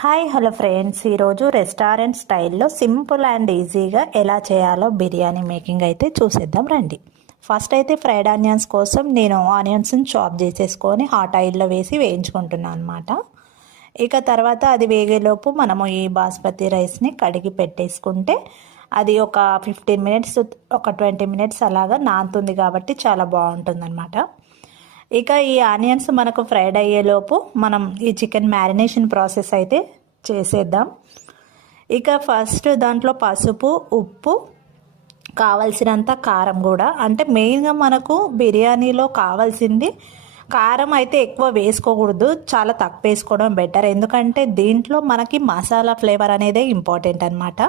Hi hello friends, ఈరోజు restaurant స్టైల్లో simple and ఈజీగా ఎలా చేయాలో బిర్యానీ మేకింగ్ అయితే చూసేద్దాం రండి. ఫస్ట్ అయితే ఫ్రైడ్ ఆనియన్స్ కోసం నేను ఆనియన్స్ని చాప్ చేసేసుకొని హాట్ ఆయిల్లో వేసి వేయించుకుంటున్నాను అనమాట. ఇక తర్వాత అది వేగేలోపు మనము ఈ బాస్మతి రైస్ని కడిగి పెట్టేసుకుంటే అది ఒక 15 మినిట్స్ ఒక 20 మినిట్స్ అలాగా నానుతుంది కాబట్టి చాలా బాగుంటుందన్నమాట. ఇక ఈ ఆనియన్స్ మనకు ఫ్రైడ్ అయ్యేలోపు మనం ఈ చికెన్ మ్యారినేషన్ ప్రాసెస్ అయితే చేసేద్దాం. ఇక ఫస్ట్ దాంట్లో పసుపు, ఉప్పు, కావలసినంత కారం కూడా, అంటే మెయిన్గా మనకు బిర్యానీలో కావాల్సింది కారం అయితే ఎక్కువ వేసుకోకూడదు, చాలా తక్కువ వేసుకోవడం బెటర్. ఎందుకంటే దీంట్లో మనకి మసాలా ఫ్లేవర్ అనేది ఇంపార్టెంట్ అనమాట.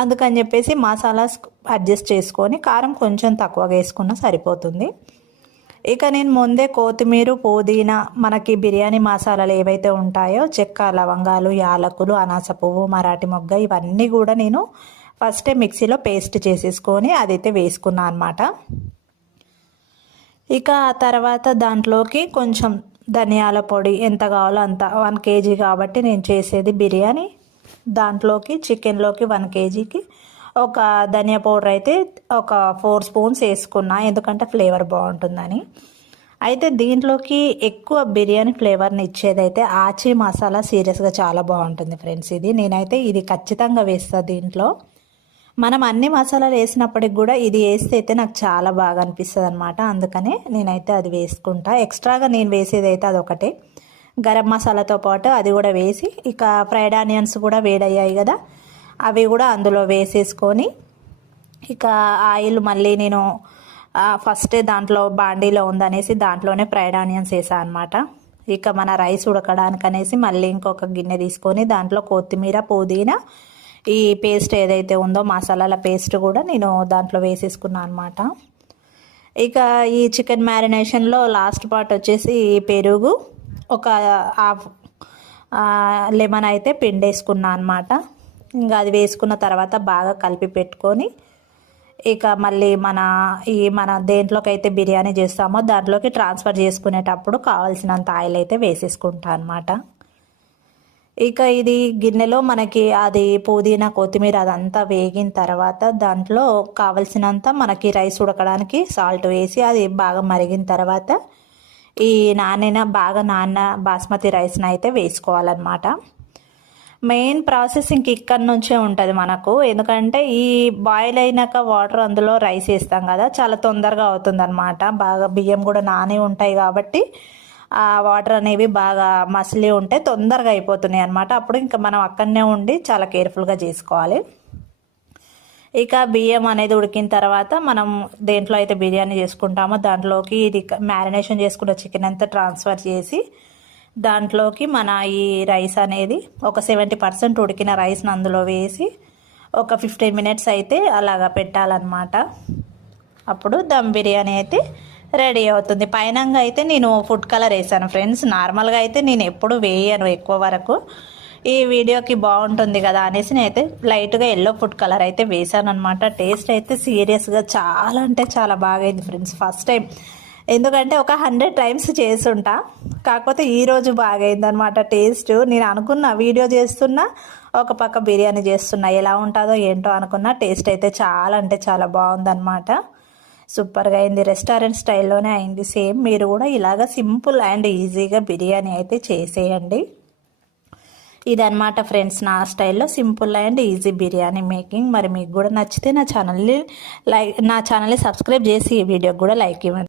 అందుకని చెప్పేసి మసాలాస్ అడ్జస్ట్ చేసుకొని కారం కొంచెం తక్కువగా వేసుకున్నా సరిపోతుంది. ఇక నేను ముందే కొత్తిమీర, పుదీనా, మనకి బిర్యానీ మసాలాలు ఏవైతే ఉంటాయో చెక్క, లవంగాలు, యాలకులు, అనాస పువ్వు, మరాఠీ మొగ్గ, ఇవన్నీ కూడా నేను ఫస్టే మిక్సీలో పేస్ట్ చేసేసుకొని అదైతే వేసుకున్నాను అనమాట. ఇక ఆ తర్వాత దాంట్లోకి కొంచెం ధనియాల పొడి ఎంత కావాలో అంత, 1 కేజీ కాబట్టి నేను చేసేది బిర్యానీ, దాంట్లోకి చికెన్లోకి 1 కేజీకి ఒక ధనియా పౌడర్ అయితే ఒక 4 స్పూన్స్ వేసుకున్నా, ఎందుకంటే ఫ్లేవర్ బాగుంటుందని. అయితే దీంట్లోకి ఎక్కువ బిర్యానీ ఫ్లేవర్ని ఇచ్చేదైతే ఆచి మసాలా, సీరియస్గా చాలా బాగుంటుంది ఫ్రెండ్స్. నేనైతే ఇది ఖచ్చితంగా వేస్తాను దీంట్లో. మనం అన్ని మసాలాలు వేసినప్పటికి కూడా ఇది వేస్తే అయితే నాకు చాలా బాగా అనిపిస్తుంది అనమాట. అందుకనే నేనైతే అది వేసుకుంటా. ఎక్స్ట్రాగా నేను వేసేది అయితే అదొకటే, గరం మసాలాతో పాటు అది కూడా వేసి, ఇక ఫ్రైడ్ ఆనియన్స్ కూడా వేడయ్యాయి కదా, అవి కూడా అందులో వేసేసుకొని ఇక ఆయిల్ మళ్ళీ నేను ఫస్టే దాంట్లో బాండీలో ఉందనేసి దాంట్లోనే ఫ్రైడ్ ఆనియన్స్ వేసాను అనమాట. ఇక మన రైస్ ఉడకడానికి అనేసి మళ్ళీ ఇంకొక గిన్నె తీసుకొని దాంట్లో కొత్తిమీర, పుదీనా, ఈ పేస్ట్ ఏదైతే ఉందో మసాలాల పేస్ట్ కూడా నేను దాంట్లో వేసేసుకున్నాను అనమాట. ఇక ఈ చికెన్ మ్యారినేషన్లో లాస్ట్ పార్ట్ వచ్చేసి పెరుగు, ఒక హాఫ్ లెమన్ అయితే పిండేసుకున్నాను అనమాట. ఇంకా అది వేసుకున్న తర్వాత బాగా కలిపి పెట్టుకొని ఇక మళ్ళీ మన దేంట్లోకి అయితే బిర్యానీ చేస్తామో దాంట్లోకి ట్రాన్స్ఫర్ చేసుకునేటప్పుడు కావాల్సినంత ఆయిల్ అయితే వేసేసుకుంటా అనమాట. ఇక ఇది గిన్నెలో మనకి అది పుదీనా, కొత్తిమీర అదంతా వేగిన తర్వాత దాంట్లో కావలసినంత మనకి రైస్ ఉడకడానికి సాల్ట్ వేసి అది బాగా మరిగిన తర్వాత ఈ బాగా నాన్న బాస్మతి రైస్ని అయితే వేసుకోవాలన్నమాట. మెయిన్ ప్రాసెసింగ్ ఇక్కడ నుంచే ఉంటుంది మనకు, ఎందుకంటే ఈ బాయిల్ అయినాక వాటర్ అందులో రైస్ వేస్తాం కదా, చాలా తొందరగా అవుతుంది అనమాట. బాగా బియ్యం కూడా నాని ఉంటాయి కాబట్టి ఆ వాటర్ అనేవి బాగా మసిలి ఉంటే తొందరగా అయిపోతున్నాయి అనమాట. అప్పుడు ఇంకా మనం అక్కడనే ఉండి చాలా కేర్ఫుల్గా చేసుకోవాలి. ఇక బియ్యం అనేది ఉడికిన తర్వాత మనం దేంట్లో అయితే బిర్యానీ చేసుకుంటామో దాంట్లోకి ఇది మ్యారినేషన్ చేసుకున్న చికెన్ అంతా ట్రాన్స్ఫర్ చేసి దాంట్లోకి మన ఈ రైస్ అనేది ఒక 70% ఉడికిన రైస్ని అందులో వేసి ఒక 15 మినిట్స్ అయితే అలాగా పెట్టాలన్నమాట. అప్పుడు దమ్ బిర్యానీ అయితే రెడీ అవుతుంది. పైనంగా అయితే నేను ఫుడ్ కలర్ వేసాను ఫ్రెండ్స్. నార్మల్గా అయితే నేను ఎప్పుడు వేయను ఎక్కువ వరకు, ఈ వీడియోకి బాగుంటుంది కదా అనేసి నేనైతే లైట్గా ఎల్లో ఫుడ్ కలర్ అయితే వేసాను అనమాట. టేస్ట్ అయితే సీరియస్గా చాలా అంటే చాలా బాగైంది ఫ్రెండ్స్. ఫస్ట్ టైం, ఎందుకంటే ఒక 100 టైమ్స్ చేసుంటా, కాకపోతే ఈరోజు బాగైందనమాట టేస్ట్. నేను అనుకున్న వీడియో చేస్తున్నా, ఒక పక్క బిర్యానీ చేస్తున్నా, ఎలా ఉంటుందో ఏంటో అనుకున్నా. టేస్ట్ అయితే చాలా అంటే చాలా బాగుందన్నమాట. సూపర్గా అయింది. రెస్టారెంట్ స్టైల్లోనే అయింది సేమ్. మీరు కూడా ఇలాగ సింపుల్ అండ్ ఈజీగా బిర్యానీ అయితే చేసేయండి. ఇదన్నమాట ఫ్రెండ్స్, నా స్టైల్లో simple and easy biryani making. మరి మీకు కూడా నచ్చితే నా ఛానల్ని సబ్స్క్రైబ్ చేసి ఈ వీడియోకి కూడా లైక్ ఇవ్వండి.